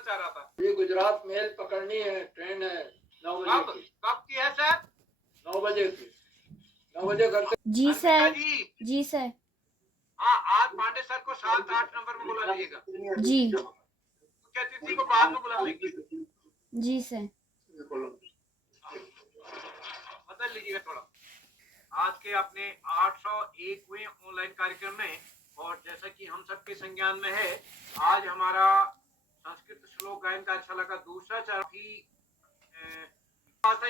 चाह रहा था। ये गुजरात मेल पकड़नी है, ट्रेन है 9 बजे कब की। कब की है सर? 9 बजे की। 9 बजे घर से। जी हर्षिता सर। जी, जी सर। हाँ आज पांडे सर को 7-8 नंबर में बुला लीजिएगा। जी। मुख्य अतिथि को बाद में बुला लेंगे। जी सर। बदल लीजिएगा थोड़ा। आज के अपने 801वें ऑनलाइन कार्यक्रम में, और जैसा कि हम सबके संज्ञान में है, आज हमारा संस्कृत श्लोक गायन कार्यशाला का दूसरा चरण ही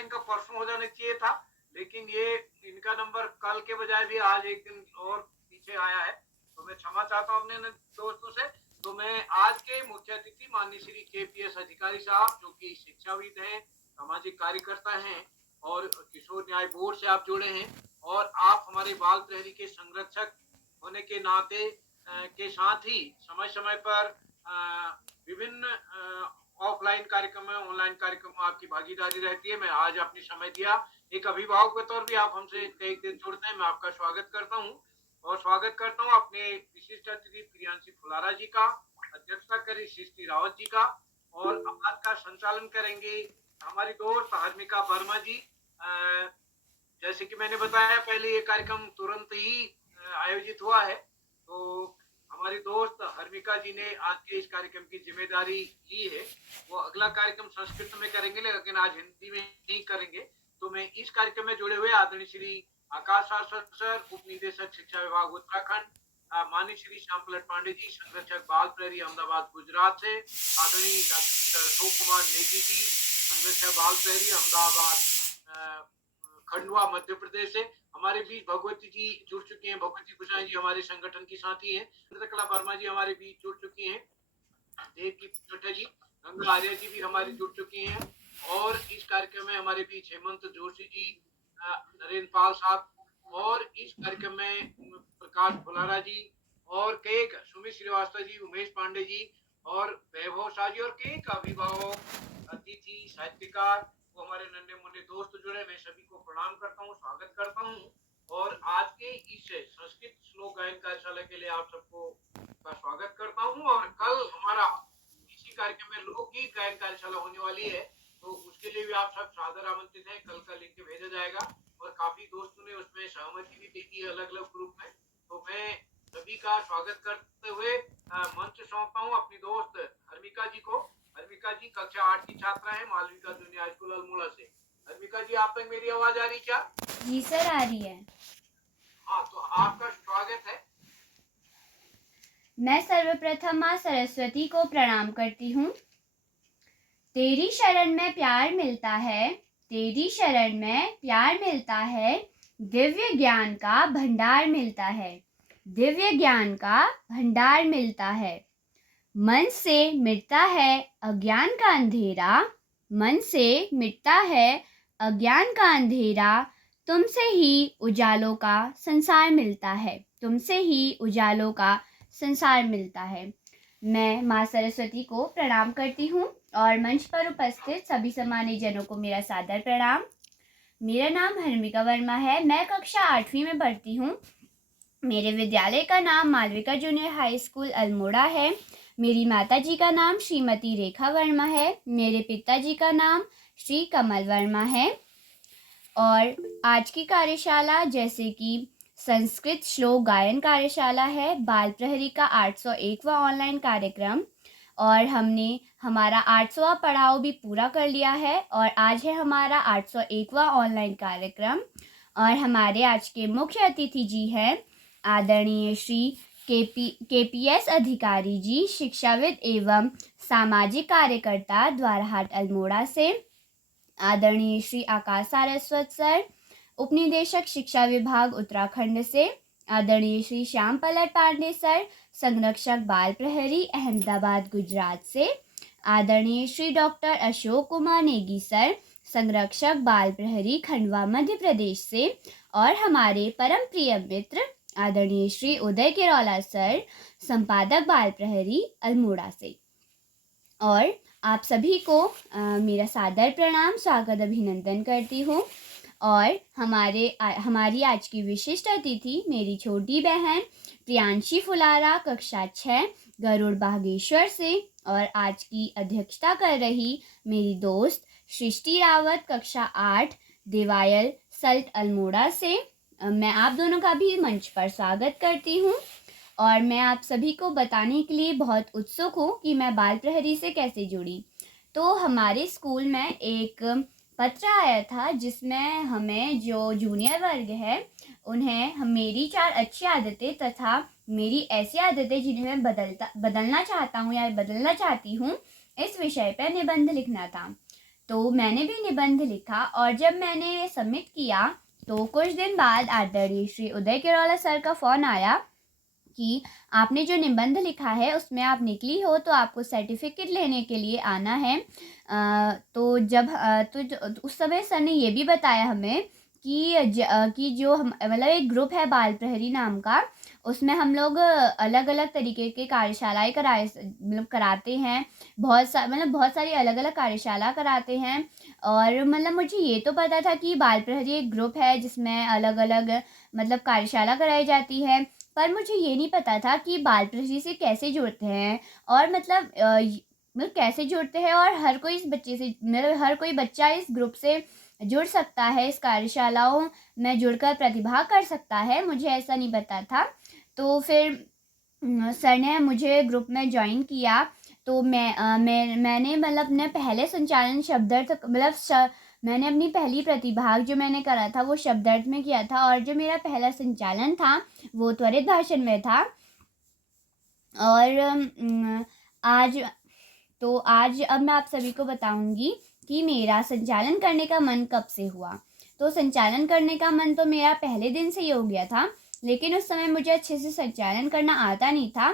इनका परसों हो जाना चाहिए था, लेकिन ये इनका नंबर कल के बजाय भी आज एक दिन और पीछे आया है, तो मैं क्षमा चाहता हूँ अपने दोस्तों से। तो मैं आज के मुख्य अतिथि माननीय श्री KPS अधिकारी साहब, जो कि शिक्षाविद हैं, सामाजिक कार्यकर्ता हैं और किशोर न्याय बोर्ड से आप जुड़े हैं, और आप हमारे बाल प्रहरी के संरक्षक होने के नाते के साथ ही समय समय पर विभिन्न ऑफलाइन कार्यक्रम में, ऑनलाइन कार्यक्रम में आपकी भागीदारी रहती है। मैं आज आपने समय दिया, एक अभिभावक के तौर भी आप हमसे कई दिन जुड़ते हैं, मैं आपका स्वागत करता हूं। और स्वागत करता हूं अपने विशिष्ट अतिथि प्रियांशी फुलारा जी का, अध्यक्षता करें सृष्टि रावत जी का, और आज का संचालन करेंगे हमारी दोस्त हर्मिका वर्मा जी। जैसे कि मैंने बताया पहले, ये कार्यक्रम तुरंत ही आयोजित हुआ है, तो हमारी दोस्त हर्मिका जी ने आज के इस कार्यक्रम की जिम्मेदारी ली है। वो अगला कार्यक्रम संस्कृत में करेंगे, लेकिन आज हिंदी में ही करेंगे। तो मैं इस कार्यक्रम में जुड़े हुए आदरणीय श्री आकाश सर, उप निदेशक शिक्षा विभाग उत्तराखंड, माननीय श्री श्याम पलट पांडे जी, संरक्षक बाल प्रहरी अहमदाबाद गुजरात से, आदरणीय डॉक्टर अशोक कुमार नेगी जी, संरक्षक बाल प्रहरी अहमदाबाद खंडवा मध्य प्रदेश से हमारे बीच भगवती जी जुड़ चुकी हैं। भगवती कुशाई जी हमारे संगठन की साथी हैं। चंद्रकला वर्मा जी हमारे बीच जुड़ चुकी हैं। देवकी चोटा जी, गंगा आर्य जी भी हमारे जुड़ चुकी हैं। और इस कार्यक्रम में हमारे बीच हेमंत जोशी जी, नरेंद्र पाल साहब, और इस कार्यक्रम में प्रकाश फुलारा जी, और कई सुमित श्रीवास्तव जी, उमेश पांडे जी, और वैभव शाह जी, और कई अभिभावक, अतिथि, साहित्यकार, वो हमारे नन्हे मुन्ने दोस्त जुड़े। मैं सभी को प्रणाम करता हूँ, स्वागत करता हूँ। और आज के इस संस्कृत श्लोक गायन कार्यशाला के लिए आप सबको का स्वागत करता हूँ। और कल हमारा इसी कार्यक्रम में लोकगीत गायन कार्यशाला होने वाली है, तो उसके लिए भी आप सब सादर आमंत्रित हैं। कल का लिंक भेजा जाएगा, और काफी दोस्तों ने उसमें सहमति भी दे दी है अलग अलग ग्रुप में। तो मैं सभी का स्वागत करते हुए मंच सौंपता हूँ अपनी दोस्त हर्मिका जी को। हर्मिका जी कक्षा 8 की छात्रा है, Malvika junior high school Almora से। हर्मिका जी, आप तक मेरी आवाज आ रही क्या? जी सर, आ रही है। हाँ, तो आपका स्वागत है। मैं सर्वप्रथम माँ सरस्वती को प्रणाम करती हूँ। तेरी शरण में प्यार मिलता है, तेरी शरण में प्यार मिलता है, दिव्य ज्ञान का भंडार मिलता है, दिव्य ज्ञान का भंडार मिलता है। मन से मिटता है अज्ञान का अंधेरा, मन से मिटता है अज्ञान का अंधेरा, तुमसे ही उजालों का संसार मिलता है, तुमसे ही उजालों का संसार मिलता है। मैं माँ सरस्वती को प्रणाम करती हूँ और मंच पर उपस्थित सभी सम्मानित जनों को मेरा सादर प्रणाम। मेरा नाम हर्मिका वर्मा है, मैं कक्षा 8वीं में पढ़ती हूँ। मेरे विद्यालय का नाम Malvika junior high school Almora है। मेरी माता जी का नाम श्रीमती रेखा वर्मा है, मेरे पिताजी का नाम श्री कमल वर्मा है। और आज की कार्यशाला जैसे कि संस्कृत श्लोक गायन कार्यशाला है, बाल प्रहरी का 801वां ऑनलाइन कार्यक्रम, और हमने हमारा 800वां पड़ाव भी पूरा कर लिया है, और आज है हमारा 801वां ऑनलाइन कार्यक्रम। और हमारे आज के मुख्य अतिथि जी हैं आदरणीय श्री KPS अधिकारी जी, शिक्षाविद एवं सामाजिक कार्यकर्ता, द्वाराहाट अल्मोड़ा से। आदरणीय श्री आकाश सारस्वत सर, उपनिदेशक शिक्षा विभाग उत्तराखंड से। आदरणीय श्री श्याम पलट पांडे सर, संरक्षक बाल प्रहरी अहमदाबाद गुजरात से। आदरणीय श्री डॉक्टर अशोक कुमार नेगी सर, संरक्षक बाल प्रहरी खंडवा मध्य प्रदेश से। और हमारे परम प्रिय मित्र आदरणीय श्री उदय किरौला सर, संपादक बाल प्रहरी अल्मोड़ा से। और आप सभी को मेरा सादर प्रणाम, स्वागत, अभिनंदन करती हूँ। और हमारी आज की विशिष्ट अतिथि मेरी छोटी बहन प्रियांशी फुलारा, कक्षा 6, गरुड़ बागेश्वर से और आज की अध्यक्षता कर रही मेरी दोस्त सृष्टि रावत कक्षा 8 देवायल सल्ट अल्मोड़ा से मैं आप दोनों का भी मंच पर स्वागत करती हूँ। और मैं आप सभी को बताने के लिए बहुत उत्सुक हूँ कि मैं बाल प्रहरी से कैसे जुड़ी। तो हमारे स्कूल में एक पत्र आया था जिसमें हमें जो जूनियर वर्ग है उन्हें मेरी 4 अच्छी आदतें तथा मेरी ऐसी आदतें जिन्हें मैं बदलना चाहता हूँ या बदलना चाहती हूँ इस विषय पर निबंध लिखना था। तो मैंने भी निबंध लिखा और जब मैंने सबमिट किया तो कुछ दिन बाद आदरणीय श्री उदय किरोला सर का फ़ोन आया कि आपने जो निबंध लिखा है उसमें आप निकली हो तो आपको सर्टिफिकेट लेने के लिए आना है। तो उस समय सर ने ये भी बताया हमें कि जो हम मतलब एक ग्रुप है बाल प्रहरी नाम का, उसमें हम लोग अलग अलग तरीके के कार्यशालाएँ कराते हैं। बहुत सारी अलग अलग कार्यशाला कराते हैं। और मतलब मुझे ये तो पता था कि बाल प्रहरी एक ग्रुप है जिसमें अलग अलग कार्यशाला कराई जाती है, पर मुझे ये नहीं पता था कि बाल प्रहरी से कैसे जुड़ते हैं और कैसे जुड़ते हैं और हर कोई बच्चा इस ग्रुप से जुड़ सकता है, इस कार्यशालाओं में जुड़कर प्रतिभाग कर सकता है। मुझे ऐसा नहीं पता था। तो फिर सर ने मुझे ग्रुप में ज्वाइन किया। तो मैंने अपने पहले संचालन मैंने अपनी पहली प्रतिभाग जो मैंने करा था वो शब्दार्थ में किया था और जो मेरा पहला संचालन था वो त्वरित भाषण में था। और आज अब मैं आप सभी को बताऊंगी कि मेरा संचालन करने का मन कब से हुआ। तो संचालन करने का मन तो मेरा पहले दिन से ही हो गया था, लेकिन उस समय मुझे अच्छे से संचालन करना आता नहीं था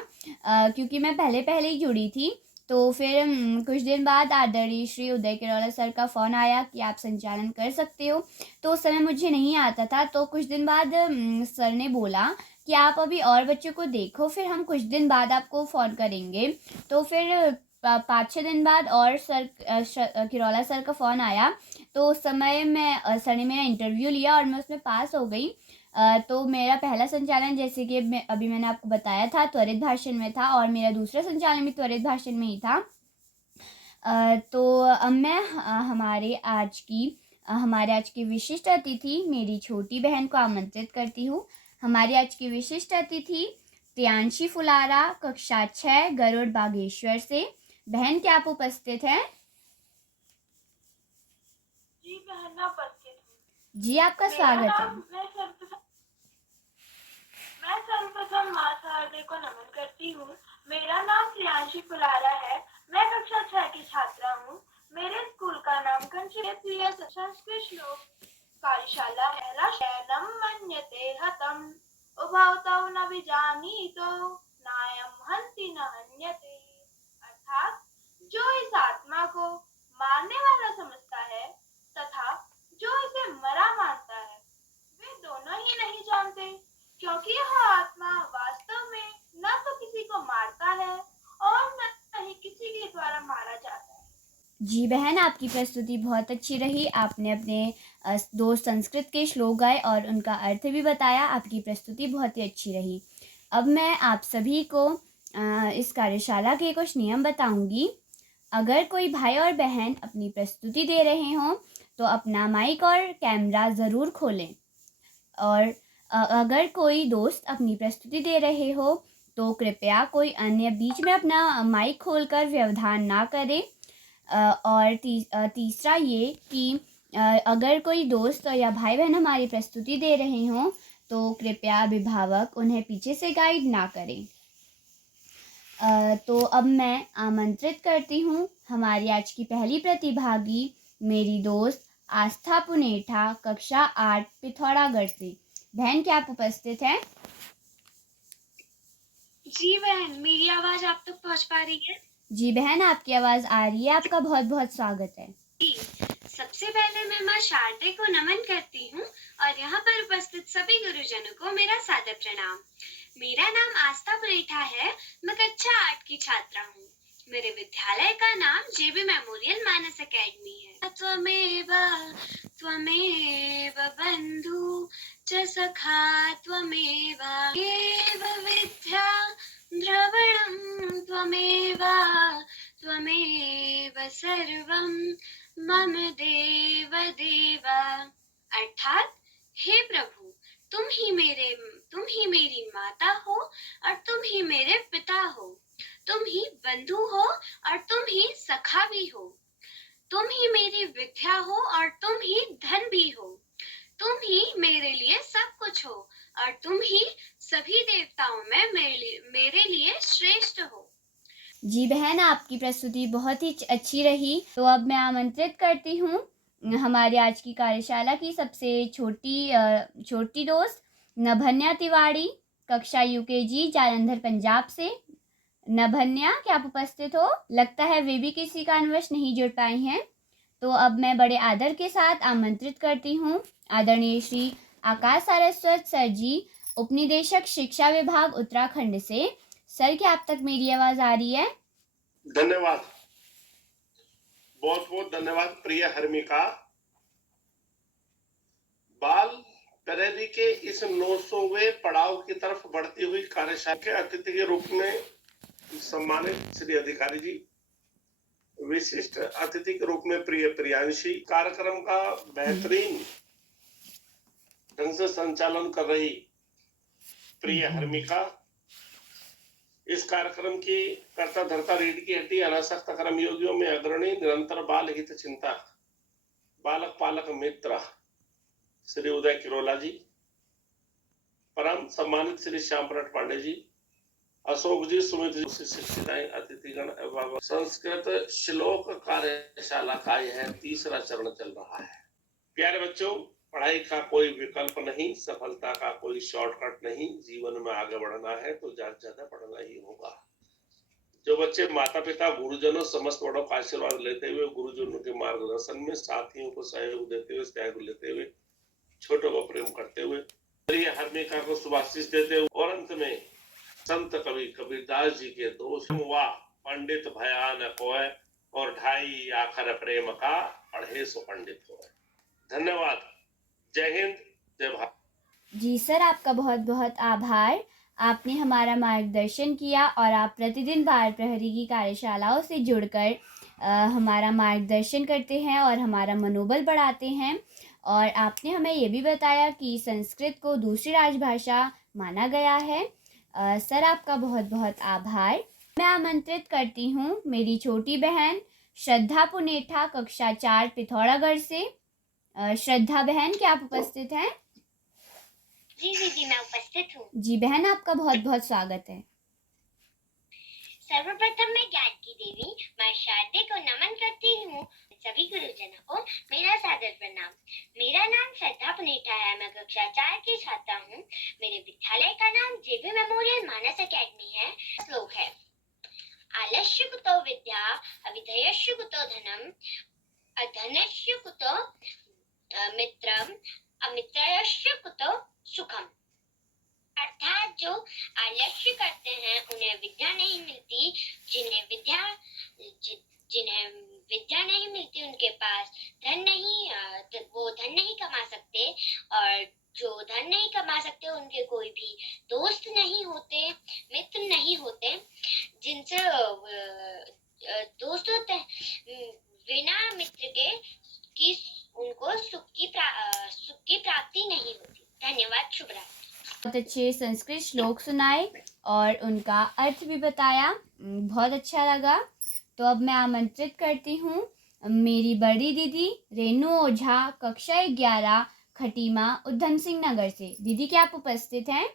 क्योंकि मैं पहले ही जुड़ी थी। तो फिर कुछ दिन बाद आदरणीय श्री उदय किरोला सर का फ़ोन आया कि आप संचालन कर सकते हो। तो उस समय मुझे नहीं आता था। तो कुछ दिन बाद सर ने बोला कि आप अभी और बच्चों को देखो, फिर हम कुछ दिन बाद आपको फ़ोन करेंगे। तो फिर 5-6 दिन बाद और किरोला सर का फ़ोन आया। तो उस समय सर ने मेरा इंटरव्यू लिया और मैं उसमें पास हो गई। तो मेरा पहला संचालन जैसे कि अभी मैंने आपको बताया था त्वरित भाषण में था और मेरा दूसरा संचालन भी त्वरित भाषण में ही था। तो अब मैं हमारे आज की विशिष्ट अतिथि मेरी छोटी बहन को आमंत्रित करती हूँ। हमारी आज की विशिष्ट अतिथि प्रियांशी फुलारा कक्षा 6 गरुड़ बागेश्वर से। बहन क्या आप उपस्थित हैं? जी बहन मैं उपस्थित हूँ। जी आपका स्वागत है। मैं सर्वप्रथम माँ शारदे को नमन करती हूँ। मेरा नाम प्रियांशी फुलारा है। मैं कक्षा 6 की छात्रा हूँ। मेरे स्कूल का नाम कंचीप्रिय संस्कृत श्लोक कार्यशाला है। शैनम मन्यते हतम उभौतौ न विजानीतो नायम हन्ति न हन्यते। अर्थात जो इस आत्मा को मारने वाला समझता है तथा जो इसे मरा मानता है वे दोनों ही नहीं जानते, क्योंकि यह आत्मा वास्तव में न तो किसी को मारता है और न ही किसी के द्वारा मारा जाता है। जी बहन, आपकी प्रस्तुति बहुत अच्छी रही। आपने अपने 2 संस्कृत के श्लोक गाए और उनका अर्थ भी बताया। आपकी प्रस्तुति बहुत ही अच्छी रही। अब मैं आप सभी को इस कार्यशाला के कुछ नियम बताऊंगी। अगर कोई भाई और बहन अपनी प्रस्तुति दे रहे हों तो अपना माइक और कैमरा ज़रूर खोलें। और अगर कोई दोस्त अपनी प्रस्तुति दे रहे हो तो कृपया कोई अन्य बीच में अपना माइक खोलकर व्यवधान ना करे। और तीसरा ये कि अगर कोई दोस्त या भाई बहन हमारी प्रस्तुति दे रहे हों तो कृपया अभिभावक उन्हें पीछे से गाइड ना करें। तो अब मैं आमंत्रित करती हूँ हमारी आज की पहली प्रतिभागी मेरी दोस्त आस्था पुनेठा कक्षा 8 पिथौरागढ़ से। बहन क्या आप उपस्थित हैं? जी बहन, मेरी आवाज आप तक पहुंच पा रही है? जी बहन, आपकी आवाज आ रही है। आपका बहुत बहुत स्वागत है। सबसे पहले मैं माँ शारदे को नमन करती हूँ और यहाँ पर उपस्थित सभी गुरुजनों को मेरा सादर प्रणाम। मेरा नाम आस्था पुनेठा है। मैं कक्षा 8 की छात्रा हूँ। मेरे विद्यालय का नाम जेबी मेमोरियल मानस एकेडमी है। त्वमेव बंधु च सखा त्वमेव एव विद्या द्रवणं त्वमेव त्वमेव सर्वं मम देव देव। अर्थात हे प्रभु, तुम ही मेरी माता हो और तुम ही मेरे पिता हो, तुम ही बंधु हो और तुम ही सखा भी हो, तुम ही मेरी विद्या हो और तुम ही धन भी हो, तुम ही मेरे लिए सब कुछ हो और तुम ही सभी देवताओं में मेरे लिए श्रेष्ठ हो। जी बहन, आपकी प्रस्तुति बहुत ही अच्छी रही। तो अब मैं आमंत्रित करती हूँ हमारी आज की कार्यशाला की सबसे छोटी दोस्त नभन्या तिवारी, कक्षा यूकेजी जालंधर पंजाब से। नभन्या, क्या आप उपस्थित हो? लगता है वे भी किसी कारणवश नहीं जुड़ पाई हैं। तो अब मैं बड़े आदर के साथ आमंत्रित करती हूँ आदरणीय श्री आकाश सारस्वत सर जी, उपनिदेशक शिक्षा विभाग उत्तराखंड से। सर, क्या आप तक मेरी आवाज आ रही है? धन्यवाद, बहुत बहुत धन्यवाद प्रिय हर्मिका। बाल प्रहरी के इस 900वें पड़ाव की तरफ बढ़ती हुई कार्यशाला के अतिथि के रूप में सम्मानित श्री अधिकारी जी, विशिष्ट अतिथि के रूप में प्रिय प्रियांशी, कार्यक्रम का बेहतरीन ढंग से संचालन कर रही प्रिय हर्मिका, इस कार्यक्रम की कर्ता धर्ता रीढ़ की हड्डी अनासक्त कर्मयोगियों में अग्रणी, निरंतर बाल हित चिंता, बालक पालक मित्र श्री उदय किरोला जी, परम सम्मानित श्री श्याम प्रट पांडे जी, अशोक जी, सुमित जी, शिक्षिताएं, अतिथिगण एवं संस्कृत श्लोक कार्यशाला का यह तीसरा चरण चल रहा है। प्यारे बच्चों, पढ़ाई का कोई विकल्प नहीं, सफलता का कोई शॉर्टकट नहीं। जीवन में आगे बढ़ना है तो ज्यादा पढ़ना ही होगा। जो बच्चे माता पिता गुरुजनों समस्त बड़ों का आशीर्वाद लेते हुए, गुरुजनों के मार्गदर्शन में साथियों को सहयोग देते हुए, त्याग लेते हुए, छोटों को प्रेम करते हुए, हर्मिका को शुभाशीष देते हुए और अंत में संत कवि कबीरदास जी के दोष हुआ पंडित भयानक होए और ढाई आखर प्रेम का पढ़े सो पंडित होए। धन्यवाद। जय हिंद, जय भारत। जी सर, आपका बहुत बहुत आभार। आपने हमारा मार्गदर्शन किया और आप प्रतिदिन बाल प्रहरी की कार्यशालाओं से जुड़कर हमारा मार्गदर्शन करते हैं और हमारा मनोबल बढ़ाते हैं। और आपने हमें ये भी बताया कि संस्कृत को दूसरी राजभाषा माना गया है। सर, आपका बहुत बहुत आभार। मैं आमंत्रित करती हूँ मेरी छोटी बहन श्रद्धा पुनेठा, कक्षा 4 पिथौरागढ़ से। श्रद्धा बहन, क्या आप उपस्थित हैं? जी दीदी, मैं उपस्थित हूँ। जी बहन, आपका बहुत बहुत स्वागत है। सर्वप्रथम मैं ज्ञान की देवी मां शारदे को नमन करती हूँ। सभी गुरुजनों को मेरा सादर प्रणाम। मेरा नाम श्रद्धा पुनेठा है। मैं कक्षा 4 की छात्रा हूँ। मेरे विद्यालय का नाम जेबी मेमोरियल मानस अकेडमी है। श्लोक है, आलस्य कुतो विद्या, अविधेयस्य कुतो धनम, अधनस्य कुतो मित्रम, अमित्रस्य कुतो सुखम। अर्थात जो आलस्य करते हैं उन्हें विद्या नहीं मिलती, जिन्हें विद्या नहीं मिलती उनके पास धन नहीं, वो धन नहीं कमा सकते, और जो धन नहीं कमा सकते उनके कोई भी दोस्त नहीं होते, मित्र नहीं होते। जिनसे दोस्त होते हैं, बिना मित्र के कि उनको सुख की प्राप्ति नहीं होती। धन्यवाद, शुभ रात्रि। बहुत अच्छे संस्कृत श्लोक सुनाए और उनका अर्थ भी बताया, बहुत अच्छा लगा। तो अब मैं आमंत्रित करती हूँ मेरी बड़ी दीदी रेनू ओझा, कक्षा 11 खटीमा, उधम सिंह नगर से। दीदी, क्या आप उपस्थित हैं?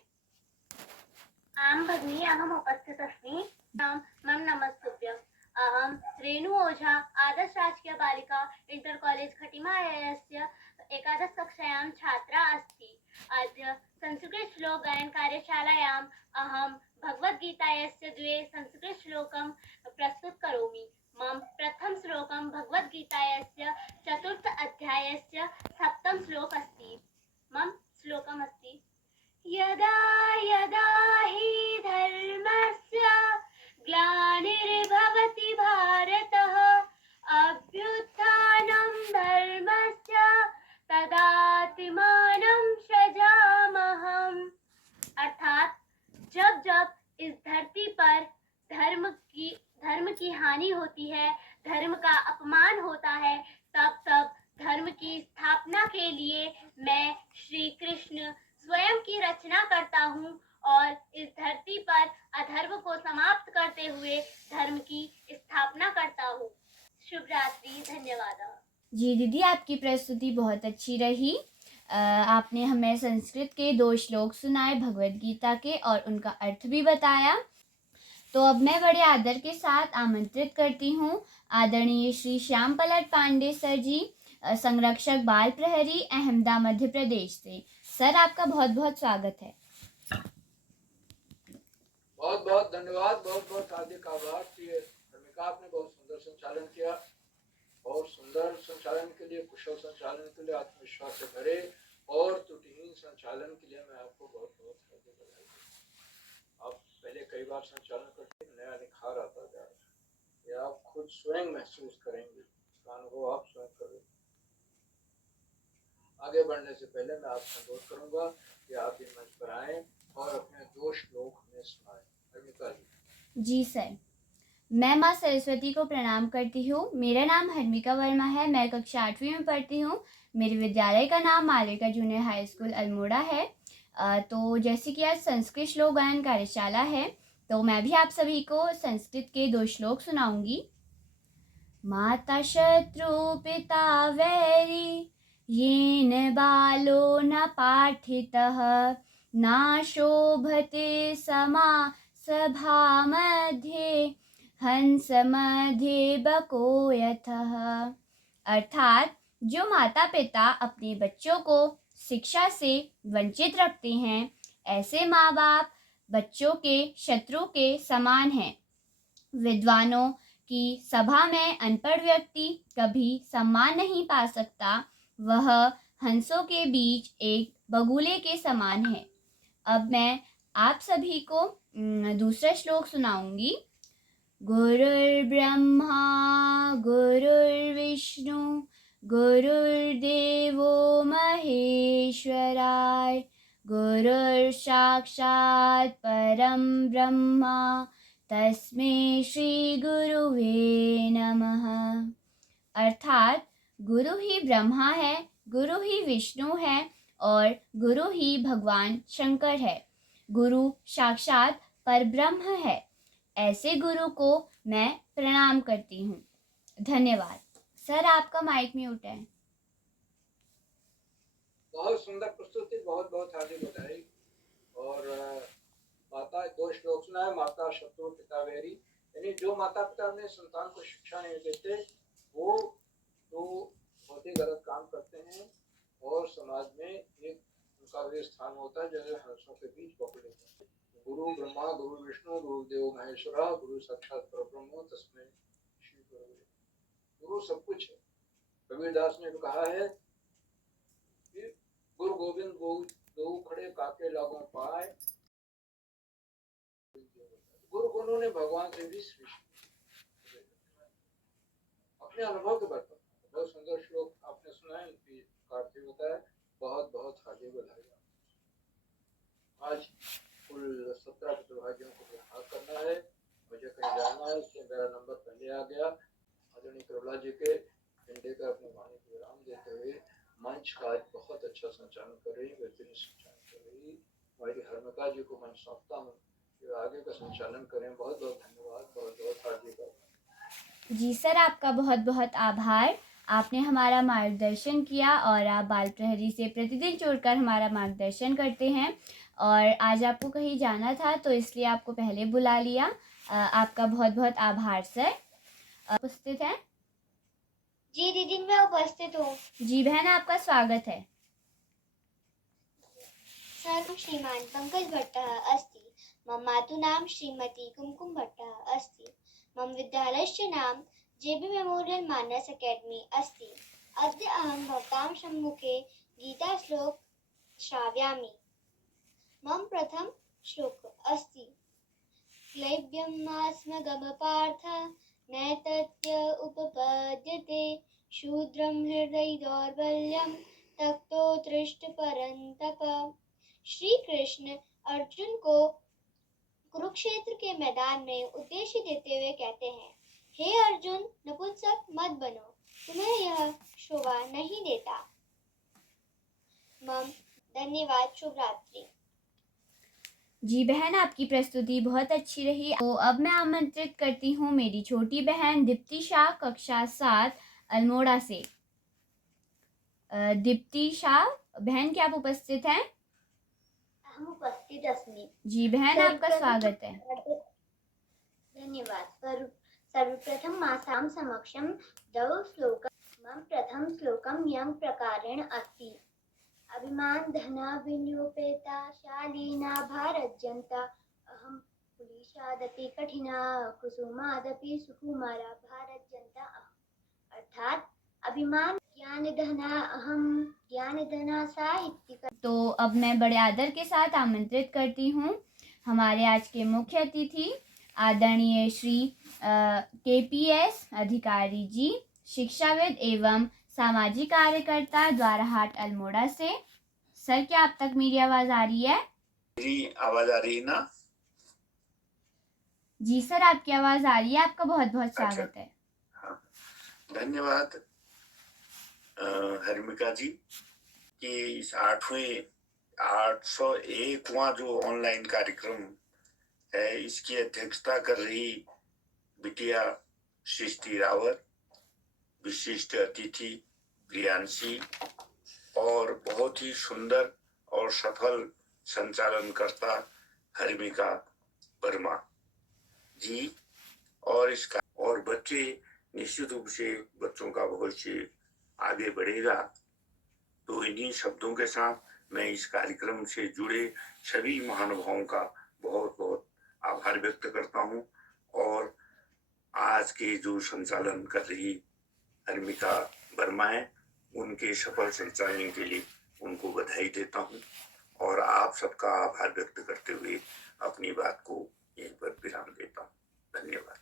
आम भगिनी, अहम उपस्थित अस्मि। मम नमस्तुभ्यम्। अहम रेणु ओझा, आदर्श राजकीय बालिका इंटर कॉलेज खटीमा यस्य एकादश कक्षायां छात्रा अस्ति। अद्य संस्कृत श्लोक गायन कार्यशालायाम् अहं भगवद्गीतायस्य 2 संस्कृत श्लोकं प्रस्तुत करोमि। मम प्रथम श्लोकं भगवद्गीतायस्य 4th अध्यायस्य 7th श्लोक अस्ति। मम श्लोकम् अस्ति, यदा यदा हि धर्मस्य ग्लानिर्भवति भारतः, अभ्युत्थानं धर्मस्य तदात्मानं सृजाम्यहम्। अर्थात जब जब इस धरती हानि होती है, धर्म का अपमान होता है, तब धर्म की स्थापना के लिए मैं श्री कृष्ण स्वयं की रचना करता हूँ और इस धरती पर अधर्म को समाप्त करते हुए धर्म की स्थापना करता हूँ। शुभ रात्रि, धन्यवाद। जी दीदी, आपकी प्रस्तुति बहुत अच्छी रही। आपने हमें संस्कृत के 2 श्लोक सुनाए भगवद गीता के और उनका अर्थ भी बताया। तो अब मैं बड़े आदर के साथ आमंत्रित करती हूँ आदरणीय श्री श्याम पलट पांडे सर जी, संरक्षक बाल प्रहरी, अहमदाबाद, मध्य प्रदेश से। सर, आपका बहुत बहुत स्वागत है। बहुत बहुत धन्यवाद, बहुत बहुत हार्दिक आभार। धर्मिका, आपने बहुत सुंदर संचालन किया और सुंदर संचालन के लिए, कुशल संचालन के लिए, आत्मविश्वास से भरे और त्रुटिहीन संचालन के लिए मैं आपको बहुत बहुत हार्दिक बधाई देता हूं। आप पहले कई बार संचालन करते, नया निखार आता जा रहा है, ये आप खुद स्वयं महसूस करेंगे, इसका अनुभव आप स्वयं करेंगे। आगे बढ़ने से पहले मैं आपसे अनुरोध करूंगा कि आप इन मंच पर आएं और अपने 2 श्लोक हमें सुनाएं। धर्मिका जी। जी सर, मैं माँ सरस्वती को प्रणाम करती हूँ। मेरा नाम हर्मिका वर्मा है। मैं कक्षा 8वीं में पढ़ती हूँ। मेरे विद्यालय का नाम Malvika junior high school Almora है। तो जैसे कि आज संस्कृत श्लोक गायन कार्यशाला है, तो मैं भी आप सभी को संस्कृत के 2 श्लोक सुनाऊंगी। माता शत्रु पिता वैरी, येन बालो न पाठितः, न शोभते समा सभा मध्ये, हंस मध्ये बको यथः। अर्थात जो माता पिता अपने बच्चों को शिक्षा से वंचित रखते हैं, ऐसे माँ बाप बच्चों के शत्रु के समान हैं। विद्वानों की सभा में अनपढ़ व्यक्ति कभी सम्मान नहीं पा सकता, वह हंसों के बीच एक बगुले के समान है। अब मैं आप सभी को दूसरा श्लोक सुनाऊंगी। गुरुर्ब्रह्मा गुरुर्विष्णु गुरुर्देवो महेश्वराय, गुरुर्साक्षात् परं ब्रह्मा, तस्मै श्री गुरुवे नमः। अर्थात गुरु ही ब्रह्मा है, गुरु ही विष्णु है और गुरु ही भगवान शंकर है। गुरु साक्षात परब्रह्म है। ऐसे गुरु को मैं प्रणाम करती हूँ। धन्यवाद। सर, आपका माइक म्यूट है। बहुत सुंदर प्रस्तुति, बहुत बहुत हार्दिक बधाई। और माता 2 श्लोक सुना है। माता शत्रु पिता वैरी, यानी जो माता पिता अपने संतान को शिक्षा नहीं देते वो तो बहुत ही गलत काम करते हैं और समाज में एक उनका भी स्थान होता है जैसे हंसों के बीच बगुले हैं। गुरु ब्रह्मा गुरु विष्णु गुरुदेव महेश्वरा, गुरु साक्षात परब्रह्म, तस्मै श्री गुरुवे। गुरु सब कुछ है। कबीरदास ने कहा है कि गुरु गोविंद दो खड़े काके लागों पाए। गुरु को उन्होंने भगवान से भी श्रेष्ठ अपने अनुभव के बल पर। बहुत सुंदर श्लोक आपने सुना है, उनकी कार्य बताया। बहुत बहुत हार्दिक बधाई। आज कुल 17 प्रतिभागियों को बिहार करना है, मुझे कहीं जाना है, इसलिए मेरा नंबर पहले आ गया। आदरणीय करुणा जी के झंडे का अपने वाणी को विराम देते हुए मंच का आज बहुत अच्छा संचालन कर रही, बेहतरीन संचालन कर रही हमारी हर्मिका जी को मंच सौंपता हूँ कि आगे का संचालन करें। बहुत बहुत धन्यवाद, बहुत बहुत हार्दिक आभार। जी सर, आपका बहुत बहुत आभार। आपने हमारा मार्गदर्शन किया और आप बाल प्रहरी से प्रतिदिन जुड़कर हमारा मार्गदर्शन करते हैं और आज आपको कहीं जाना था तो इसलिए आपको पहले बुला लिया। आपका बहुत बहुत आभार सर। उपस्थित हैं? जी दीदी, मैं उपस्थित हूँ। जी बहन, आपका स्वागत है। सर्वं श्रीमान् पंकज भट्टः अस्ति। मम मातुः श्रीमती कुमकुम भट्टः अस्ति। मम विद्यालयस्य नाम JB मेमोरियल मानस अकेडमी अस्ति। अद्य अहं भवतां सम्मुखे गीता श्लोक श्रावयामि। मम प्रथम श्लोक अस्ति। क्लैब्यमास्मगमपार्थ नैतत्य उपपद्यते, शूद्रं हृदय दौर्बल्यं तक्तो दृष्ट परंतप। श्री कृष्ण अर्जुन को कुरुक्षेत्र के मैदान में उद्देश्य देते हुए कहते हैं, हे अर्जुन, नपुंसक मत बनो, तुम्हें यह शोभा नहीं देता। मम, धन्यवाद, शुभ रात्रि। जी बहन, आपकी प्रस्तुति बहुत अच्छी रही। तो अब मैं आमंत्रित करती हूँ मेरी छोटी बहन दीप्ति शाह, कक्षा 7 अल्मोड़ा से। दीप्ति शाह बहन, क्या आप उपस्थित हैं? अहम उपस्थित अस्मि। जी बहन, आपका स्वागत है। धन्यवाद। सर्वप्रथम मासां समक्षं द्वौ श्लोकं। मम प्रथम श्लोकं यं प्रकारेण अस्ति। अभिमान धनाभिन्योपेता शालीना भारज्यन्ता अहं पुलिशादपि कठिना कुसुमादपि सुकुमारा भारज्यन्ता अहम्। अर्थात अभिमान ज्ञानधना अहम ज्ञानधना साहित्यिक। तो अब मैं बड़े आदर के साथ आमंत्रित करती हूँ हमारे आज के मुख्य अतिथि आदरणीय श्री KPS अधिकारी जी, शिक्षाविद एवं सामाजिक कार्यकर्ता, द्वाराहाट अल्मोड़ा से। सर, क्या आप तक मेरी आवाज आ रही है? मेरी आवाज आ रही है ना? जी सर, आपकी आवाज आ रही है। आपका बहुत बहुत स्वागत है। हाँ, धन्यवाद हर्मिका जी कि इस 801वां जो ऑनलाइन कार्यक्रम है इसकी अध्यक्षता कर रही बिटिया सृष्टि रावत, विशिष्ट अतिथि प्रियांशी और बहुत ही सुंदर और सफल संचालनकर्ता हर्मिका वर्मा जी और बच्चे, निश्चित रूप से बच्चों का भविष्य आगे बढ़ेगा। तो इन्हीं शब्दों के साथ मैं इस कार्यक्रम से जुड़े सभी महानुभावों का बहुत बहुत आभार व्यक्त करता हूं और आज के जो संचालन कर रही हर्मिका वर्मा है उनके सफल संचालन के लिए उनको बधाई देता हूं और आप सबका आभार व्यक्त करते हुए अपनी बात को यहीं पर विराम देता हूं। धन्यवाद।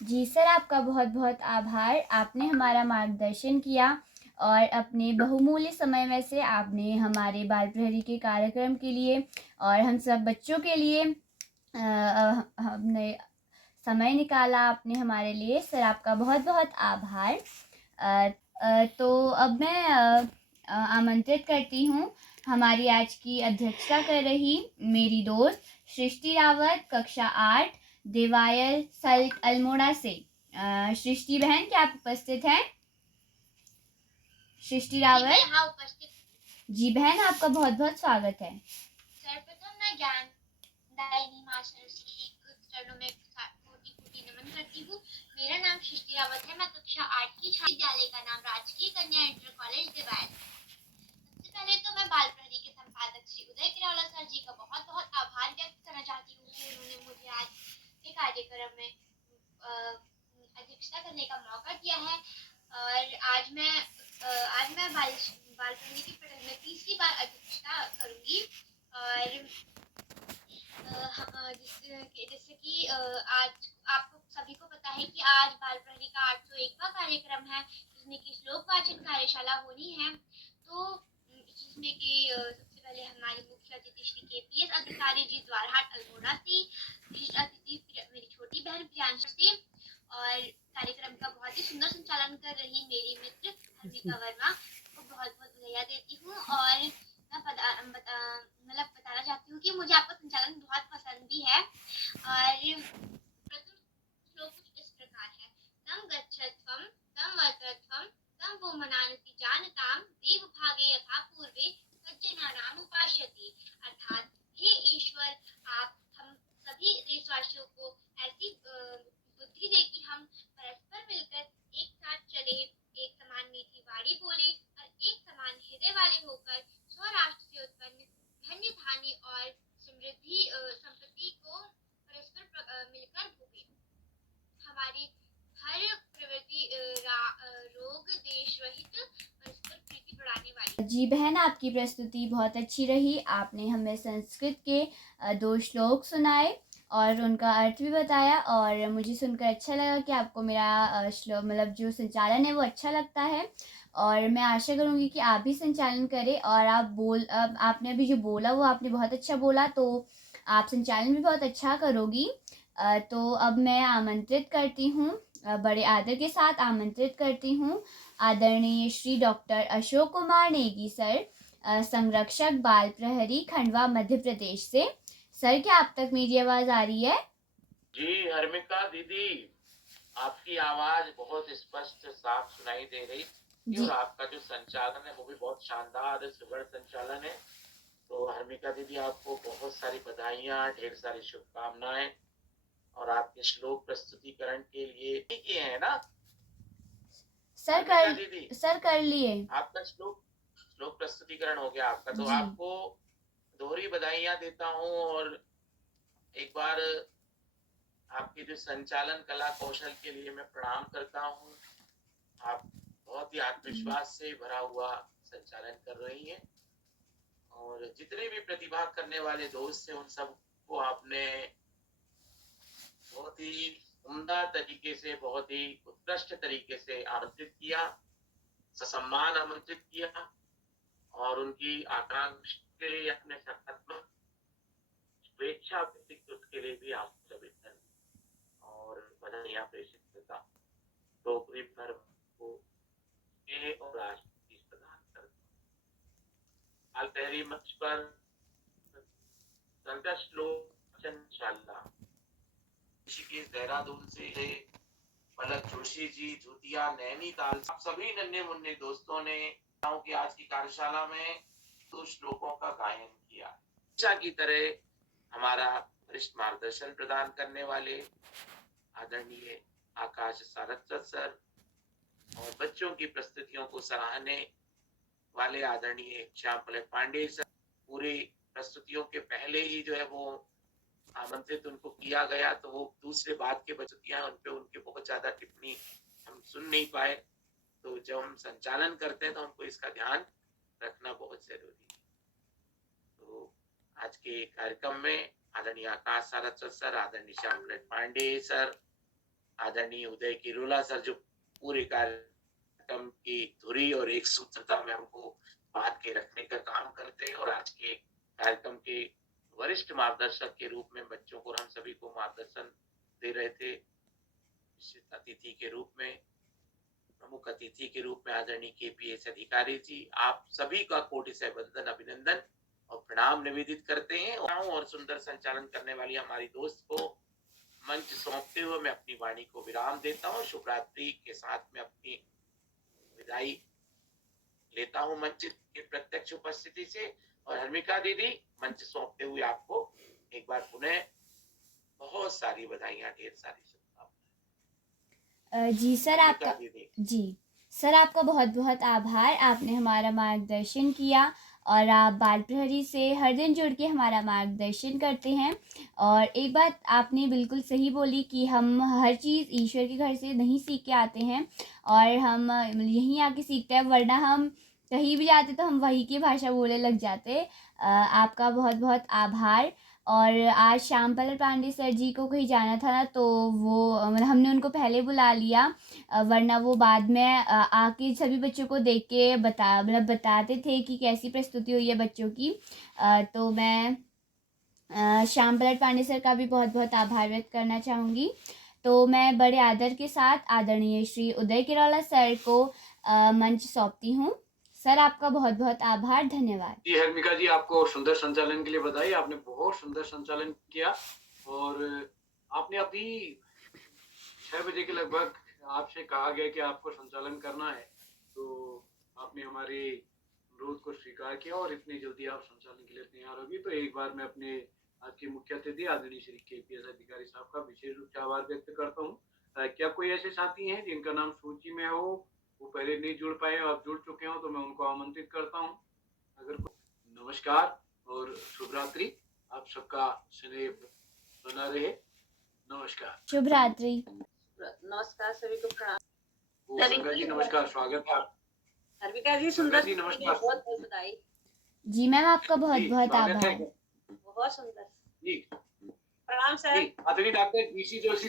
जी सर, आपका बहुत बहुत आभार। आपने हमारा मार्गदर्शन किया और अपने बहुमूल्य समय में से आपने हमारे बाल प्रहरी के कार्यक्रम के लिए और हम सब बच्चों के लिए हमने समय निकाला आपने हमारे लिए। सर, आपका बहुत बहुत आभार। तो अब मैं आमंत्रित करती हूँ हमारी आज की अध्यक्षता कर रही मेरी दोस्त सृष्टि रावत, कक्षा 8 देवायल सल्ट अल्मोड़ा से। सृष्टि बहन, क्या आप उपस्थित हैं? सृष्टि रावत? हाँ, उपस्थित। जी बहन, आपका बहुत बहुत स्वागत है। सर्वप्रथम मैं ज्ञान दायिनी मां सरस्वती के चरणों में कोटि नमन करती हूँ। मेरा नाम सृष्टि रावत है। मैं कक्षा 8 की छात्र। विद्यालय का नाम राजकीय कन्या इंटर कॉलेज देवायल। सबसे पहले तो मैं बाल प्रहरी के संपादक श्री उदय किरावला सर जी का बहुत बहुत आभार व्यक्त करना चाहती हूँ कि उन्होंने मुझे आज के कार्यक्रम में अध्यक्षता करने का मौका दिया है। और आज मैं बाल प्रहरी की पढ़ाई में तीसरी बार अध्यक्षता करूंगी। और जैसे कि आज आपको सभी को पता है कि आज बाल प्रहरी का 801वां कार्यक्रम है जिसमें कि श्लोक वाचन कार्यशाला होनी है। तो जिसमें कि सबसे पहले हमारे मुख्य अतिथि श्री KPS अधिकारी जी द्वाराहाट अल्मोड़ा से, विशिष्ट अतिथि मेरी छोटी बहन प्रियांशी से और कार्यक्रम का बहुत ही सुंदर संचालन कर रही मेरी मित्र हर्मिका वर्मा को बहुत बहुत बधाई देती हूँ। और मैं बताना चाहती हूँ कि मुझे आपका संचालन बहुत पसंद भी है। और प्रथम श्लोक कुछ इस प्रकार है। तम गच्छध्वं तम वर्तध्वं तम वो मनानति जानताम देव भागे यथा पूर्वे सज्जनानाम उपास्यति। अर्थात हे ईश्वर, आप हम सभी देशवासियों को ऐसी बुद्धि दे कि हम परस्पर मिलकर एक साथ चले, एक समान मीठी वाणी बोले और एक समान हृदय वाले होकर स्वराष्ट्र से उत्पन्न धन्य धान्य और समृद्धि संपत्ति को परस्पर मिलकर भोगे। हमारी हर प्रवृत्ति रोग देश रहित परस्पर प्रीति बढ़ाने वाली। जी बहन, आपकी प्रस्तुति बहुत अच्छी रही। आपने हमें संस्कृत के 2 श्लोक सुनाए और उनका अर्थ भी बताया और मुझे सुनकर अच्छा लगा कि आपको मेरा श्लोक मतलब जो संचालन है वो अच्छा लगता है। और मैं आशा करूँगी कि आप भी संचालन करें और आपने अभी जो बोला वो आपने बहुत अच्छा बोला, तो आप संचालन भी बहुत अच्छा करोगी। तो अब मैं आमंत्रित करती हूँ, बड़े आदर के साथ आमंत्रित करती हूँ आदरणीय श्री डॉक्टर अशोक कुमार नेगी सर, संरक्षक बाल प्रहरी खंडवा मध्य प्रदेश से। सर, क्या आप तक मेरी आवाज़ आ रही है? जी हर्मिका दीदी, आपकी आवाज बहुत स्पष्ट साफ सुनाई दे रही थी जी और आपका जो संचालन है वो भी बहुत शानदार सुगढ़ संचालन है। तो हर्मिका दीदी, आपको बहुत सारी बधाइयाँ, ढेर सारी शुभकामनाएं। और आपके श्लोक प्रस्तुतिकरण के लिए किए हैं ना सर, हर्मिका दीदी? कर लिए। आपका श्लोक प्रस्तुतिकरण हो गया आपका, तो जी आपको दोहरी बधाइयाँ देता हूँ। और एक बार आपके जो संचालन कला कौशल के लिए मैं प्रणाम करता हूँ। आप बहुत ही आत्मविश्वास से भरा हुआ संचालन कर रही हैं और जितने भी प्रतिभा करने वाले दोस्त हैं उन सबको आपने बहुत ही उम्दा तरीके से, बहुत ही उत्कृष्ट तरीके से आमंत्रित किया, ससम्मान आमंत्रित किया और उनकी आकांक्षा के लिए, अपने सकारात्मक शुभेच्छा व्यक्त उसके लिए भी आपको अभिनंदन और बधाइयाँ प्रेषित करता हूँ। तो पूरी भर को और आशीष प्रदान करता हूँ। बाल प्रहरी मंच पर संघर्ष लोग इंशाल्लाह ऋषिकेश देहरादून से पलक जोशी जी, धुतिया नैनीताल, आप सभी नन्हे मुन्ने दोस्तों ने की आज की कार्यशाला में 2 श्लोकों का गायन किया। हमेशा की तरह हमारा वरिष्ठ मार्गदर्शन प्रदान करने वाले आदरणीय आकाश सारस्वत सर और बच्चों की प्रस्तुतियों को सराहने वाले आदरणीय श्याम पलक पांडे सर, पूरी प्रस्तुतियों के पहले ही जो है वो आमंत्रित उनको किया गया, तो वो दूसरे बाद के प्रस्तुतियां उन पे उनके बहुत ज्यादा टिप्पणी हम सुन नहीं पाए। तो जब हम संचालन करते हैं तो हमको इसका ध्यान रखना बहुत जरूरी है। तो आज के कार्यक्रम में आदरणीय आकाश सारस्वत सर, आदरणीय श्याम पलक पांडे सर, आदरणीय उदय किरोला सर, जो पूरे कार्यक्रम की धुरी और एक सूत्रता में हमको बात के रखने का काम करते हैं और आज के कार्यक्रम के वरिष्ठ मार्गदर्शक के रूप में बच्चों को, हम सभी को मार्गदर्शन दे रहे थे। विशिष्ट अतिथि के रूप में, प्रमुख अतिथि के रूप में आदरणीय KPS अधिकारी जी, आप सभी का कोटि से वंदन, अभिनंदन और प्रणाम निवेदित करते हैं। और सुंदर संचालन करने वाली हमारी दोस्त को मंच सौंपते हुए मैं अपनी वाणी को विराम देता हूँ। शुभरात्रि के साथ में अपनी विदाई लेता हूँ मंच के प्रत्यक्ष उपस्थिति से। और हर्मिका दीदी, मंच सौंपते हुए आपको एक बार पुनः बहुत सारी बधाइयाँ, ढेर सारी शुभकामनाएं। जी सर, आपका जी सर, आपका बहुत बहुत आभार। आपने हमारा मार्गदर्शन किया और आप बाल प्रहरी से हर दिन जुड़ के हमारा मार्गदर्शन करते हैं। और एक बात आपने बिल्कुल सही बोली कि हम हर चीज़ ईश्वर के घर से नहीं सीख के आते हैं और हम यहीं आके सीखते हैं, वरना हम कहीं भी जाते तो हम वहीं की भाषा बोलने लग जाते। आपका बहुत बहुत आभार। और आज श्याम पलक पांडे सर जी को कहीं जाना था ना, तो वो मतलब हमने उनको पहले बुला लिया, वरना वो बाद में आके सभी बच्चों को देख के बताते थे कि कैसी प्रस्तुति हुई है बच्चों की। तो मैं श्याम पलक पांडे सर का भी बहुत बहुत आभार व्यक्त करना चाहूँगी। तो मैं बड़े आदर के साथ आदरणीय श्री उदय किरोला सर को मंच सौंपती हूँ। सर, आपका बहुत बहुत आभार, धन्यवाद। जी हर्मिका जी, आपको सुंदर संचालन के लिए बधाई। आपने बहुत सुंदर संचालन किया और आपने अभी 6 बजे के लगभग आपसे कहा गया कि आपको संचालन करना है, तो आपने हमारे अनुरोध को स्वीकार किया और इतनी जल्दी आप संचालन के लिए तैयार होगी। तो एक बार मैं अपने आज के मुख्य अतिथि आदरणीय श्री KPS अधिकारी साहब का विशेष रूप से आभार व्यक्त करता हूँ। क्या कोई ऐसे साथी हैं जिनका नाम सूची में हो, वो पहले नहीं जुड़ पाए, आप जुड़ चुके हो, तो मैं उनको आमंत्रित करता हूँ। अगर नमस्कार और शुभ रात्रि, आप सबका स्नेह बना रहे। नमस्कार, शुभ रात्रि। नमस्कार, सभी को प्रणाम। गंगा जी नमस्कार, स्वागत है। हर्मिका जी सुंदर जी नमस्कार। बहुत बहुत बधाई। जी मैम, आपका बहुत बहुत आभार। बहुत सुंदर जी प्रणाम सर। आदरणीय डॉक्टर BC जोशी